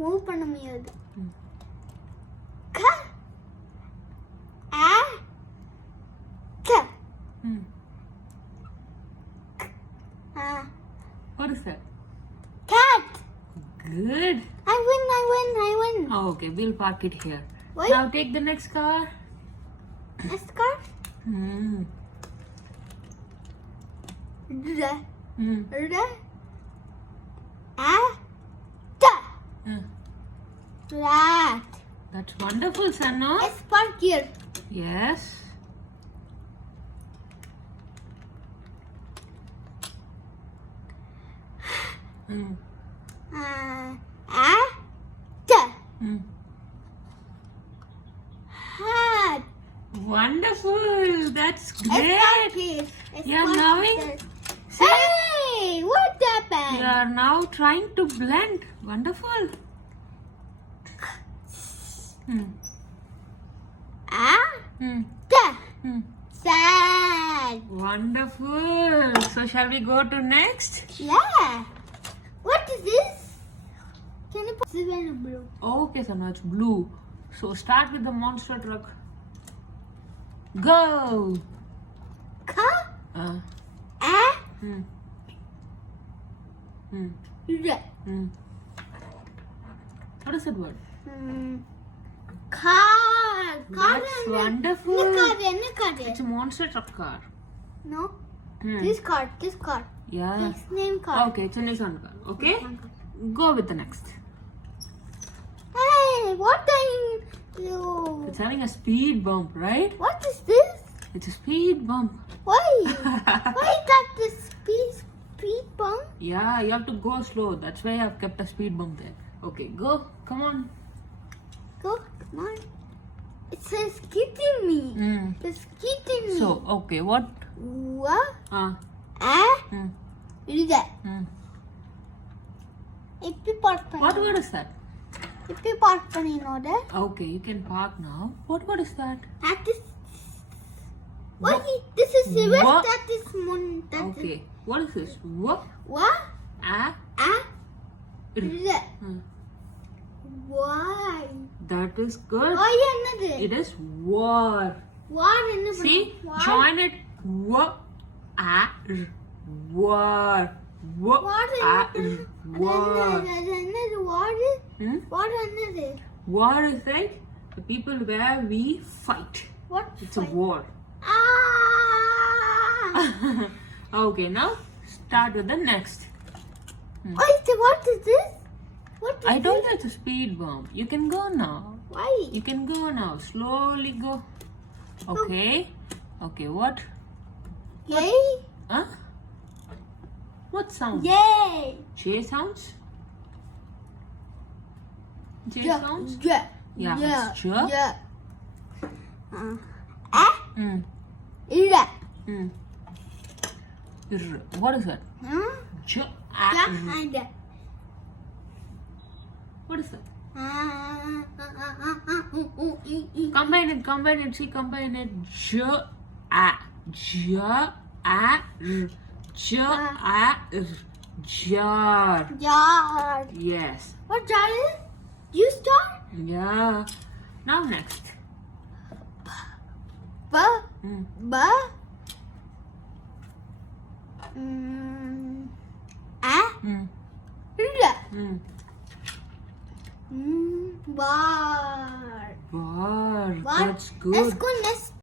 Move பண்ண முடியாது. க ஆ க What is that? cat. Good. I win. Oh, okay, we'll park it here. Wait. Now take the next car. Next card. Da. Da. Ah. Da. Rat. That's wonderful, Sanu. Let's park here. Yes. Ah. Da. Hat. Wonderful. That's Let's park great. here. Let's You're park knowing? there. See? Hey, what happened? You are now trying to blend. Wonderful. Ah. Da. Sad. Wonderful. So shall we go to next? Yeah. What is this? Can you put this in blue? Okay, Sanu, it's blue. So start with the monster truck. Go. Ka. Ah. Da. What is that word? Car. That's wonderful. It's It's a monster truck car. No. This card. Yeah. Next name card. Okay, it's a Nissan car. Okay? Go with the next. Hey, what are you? It's having a speed bump, right? What is this? It's a speed bump. Why? Why got this speed bump? Yeah, you have to go slow. That's why I've kept a speed bump there. Okay, go. Come on. Go, come on. It says kitten me. It's kitten me. So, okay, what? What? Ah. Read that. If you park What word is that? If you park paninoda, Okay, you can park now. What word is that? that is. What? This is reverse. What? That is mon. That Okay, what is this? What? What? Ah. Read that. Why? That is good. Why another? It is war. What another? See? Join it. War. Ah. War. War. What Ah. another? War. Another what is? What another? War is like the people where we fight. What? It's a war. Ah! Okay, now start with the next. Wait, what is this? What is I told this? you it's a speed bump. You can go now. Why? You can go now. Slowly go. Okay. Okay, what? Yay! Huh? What sound? Yay! J sounds? J sounds? Yeah. Yeah, it's J. Yeah. Ah. Yeah. R. What is that? J. A. Yeah. R. And What is that? Combine it. See, combine it. J. A. J. A. R. J. A. R. Jar. Jar. Yes. What jar is it? Juice jar? Yeah. Now next. Ba. Ba. Ah. Yeah. Bar. Bar. Bar. That's good. Let's go next.